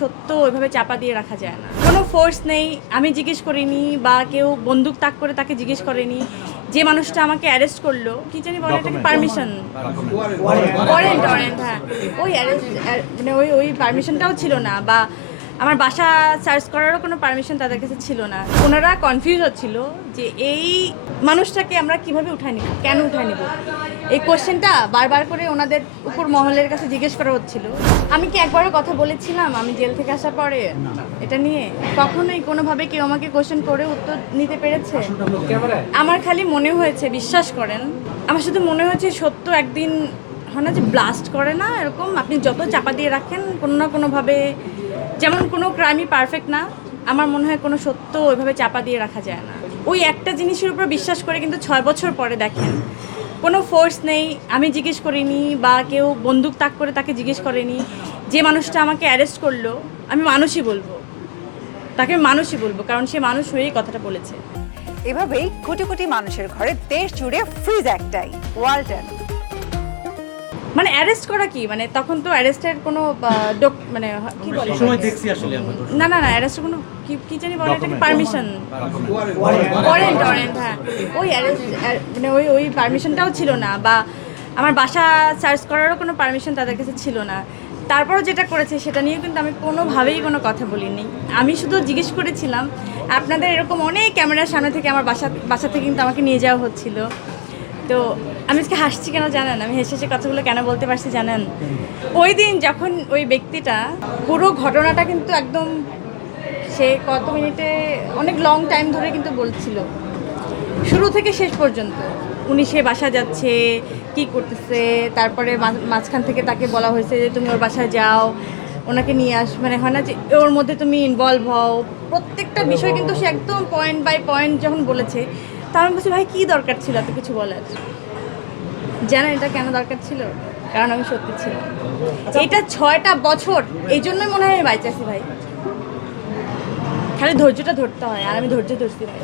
সত্য ওইভাবে চাপা দিয়ে রাখা যায় না। কোনো ফোর্স নেই, আমি জিজ্ঞেস করিনি বা কেউ বন্দুক তাক করে তাকে জিজ্ঞেস করেনি। যে মানুষটা আমাকে অ্যারেস্ট করলো, কি জানি বলে এটাকে, পারমিশন, ওয়ারেন্ট, হ্যাঁ, ওই অ্যারেস্ট মানে ওই পারমিশনটাও ছিল না, বা আমার বাসা সার্চ করারও কোনো পারমিশন তাদের কাছে ছিল না। ওনারা কনফিউজ হচ্ছিল যে এই মানুষটাকে আমরা কিভাবে উঠায় নিব, কেন উঠায় নিব, এই কোশ্চেনটা বারবার করে ওনাদের উপর মহলের কাছে জিজ্ঞেস করা হচ্ছিল। আমি কি একবারও কথা বলেছিলাম আমি জেল থেকে আসার পরে এটা নিয়ে? কখনোই কোনোভাবে কেউ আমাকে কোশ্চেন করে উত্তর নিতে পেরেছে? আমার খালি মনে হয়েছে, বিশ্বাস করেন, আমার শুধু মনে হয়েছে সত্য একদিন হয় না যে ব্লাস্ট করে না, এরকম আপনি যত চাপা দিয়ে রাখেন কোনো না কোনোভাবে, যেমন কোনো ক্রাইমই পারফেক্ট না, আমার মনে হয় কোনো সত্য ওইভাবে চাপা দিয়ে রাখা যায় না। ওই একটা জিনিসের উপর বিশ্বাস করে কিন্তু 6 বছর পরে দেখেন কোনো ফোর্স নেই, আমি জিজ্ঞেস করিনি বা কেউ বন্দুক তাক করে তাকে জিজ্ঞেস করেনি। যে মানুষটা আমাকে অ্যারেস্ট করলো, আমি মানুষই বলবো, তাকে আমি মানুষই বলবো, কারণ সে মানুষ হয়েই কথাটা বলেছে। এভাবেই কোটি কোটি মানুষের ঘরে দেশ জুড়ে ফ্রিজ একটাই, ওয়ালটন। মানে অ্যারেস্ট করা কি, মানে তখন তো অ্যারেস্টের কোনো মানে কি বলে, সময় দেখছি আসলে আমরা না অ্যারেস্টের কোনো কি জানি বলে এটাকে, পারমিশন, ওয়ারেন্ট, হ্যাঁ, ওই অ্যারেস্ট মানে ওই পারমিশনটাও ছিল না, বা আমার বাসা সার্চ করারও কোনো পারমিশন তাদের কাছে ছিল না। তারপরও যেটা করেছে সেটা নিয়ে কিন্তু আমি কোনোভাবেই কোনো কথা বলিনি। আমি শুধু জিজ্ঞেস করেছিলাম, আপনাদের এরকম অনেক ক্যামেরার সামনে থেকে আমার বাসা থেকে কিন্তু আমাকে নিয়ে যাওয়া হচ্ছিল। তো আমি আজকে হাসছি কেন জানেন, আমি হেসে হেসে কথাগুলো কেন বলতে পারছি জানেন? ওই দিন যখন ওই ব্যক্তিটা পুরো ঘটনাটা কিন্তু একদম, সে কত মিনিটে, অনেক লং টাইম ধরে কিন্তু বলছিল, শুরু থেকে শেষ পর্যন্ত উনি সে বাসা যাচ্ছে, কি করতেছে, তারপরে মাঝখান থেকে তাকে বলা হয়েছে যে তুমি ওর বাসায় যাও, ওনাকে নিয়ে মানে হয় না যে ওর মধ্যে তুমি ইনভলভ হও, প্রত্যেকটা বিষয় কিন্তু সে একদম পয়েন্ট বাই পয়েন্ট যখন বলেছে, তা আমি বলছি ভাই কী দরকার ছিল এত কিছু বলার? জানেন এটা কেন দরকার ছিল? কারণ আমি সত্যি ছিলাম। এটা 6টা বছর, এই জন্যই মনে হয় আমি বাইচে আছি ভাই। খালি ধৈর্যটা ধরতে হয়, আর আমি ধৈর্য ধরছি ভাই,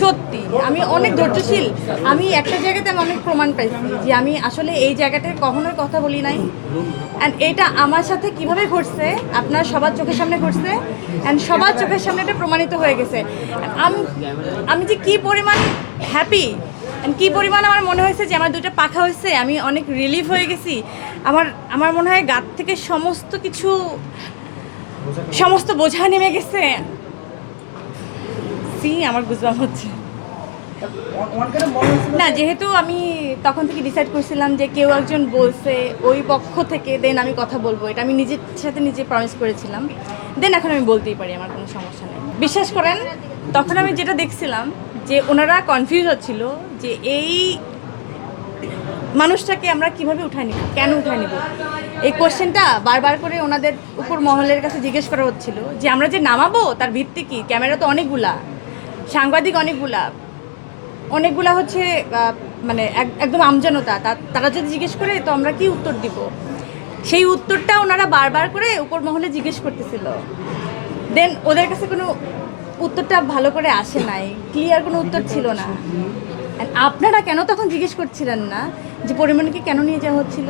সত্যি আমি অনেক ধৈর্যশীল। আমি একটা জায়গাতে আমি অনেক প্রমাণ পাইছি যে আমি আসলে এই জায়গাটায় কখনোই কথা বলি নাই। অ্যান্ড এটা আমার সাথে কিভাবে ঘটছে, আপনার সবার চোখের সামনে ঘটছে, অ্যান্ড সবার চোখের সামনে এটা প্রমাণিত হয়ে গেছে। আমি যে কী পরিমাণ হ্যাপি, অ্যান্ড কী পরিমাণ আমার মনে হয়েছে যে আমার 2টা পাখা হয়েছে, আমি অনেক রিলিফ হয়ে গেছি। আমার মনে হয় গাত থেকে সমস্ত বোঝা নেমে গেছে। আমার গুজবাম হচ্ছে না, যেহেতু আমি তখন থেকে ডিসাইড করছিলাম যে কেউ একজন বলছে ওই পক্ষ থেকে, দেন আমি কথা বলবো, এটা আমি নিজের সাথে নিজে প্রমিস করেছিলাম। দেন এখন আমি বলতেই পারি, আমার কোনো সমস্যা নেই। বিশ্বাস করেন, তখন আমি যেটা দেখছিলাম যে ওনারা কনফিউজ হচ্ছিল যে এই মানুষটাকে আমরা কিভাবে উঠায় নিব, কেন উঠায় নিব, এই কোশ্চেনটা বারবার করে ওনাদের উপর মহলের কাছে জিজ্ঞেস করা হচ্ছিল। যে আমরা যে নামাবো তার ভিত্তি কি, ক্যামেরা তো অনেকগুলা, সাংবাদিক অনেকগুলা হচ্ছে মানে একদম আমজনতা, তারা যদি জিজ্ঞেস করে তো আমরা কি উত্তর দিব, সেই উত্তরটা ওনারা বারবার করে উপর মহলে জিজ্ঞেস করতেছিল। দেন ওদের কাছে কোনো উত্তরটা ভালো করে আসে নাই, ক্লিয়ার কোনো উত্তর ছিল না। আপনারা কেন তখন জিজ্ঞেস করছিলেন না যে পরিমণিকে কেন নিয়ে যাওয়া হচ্ছিল?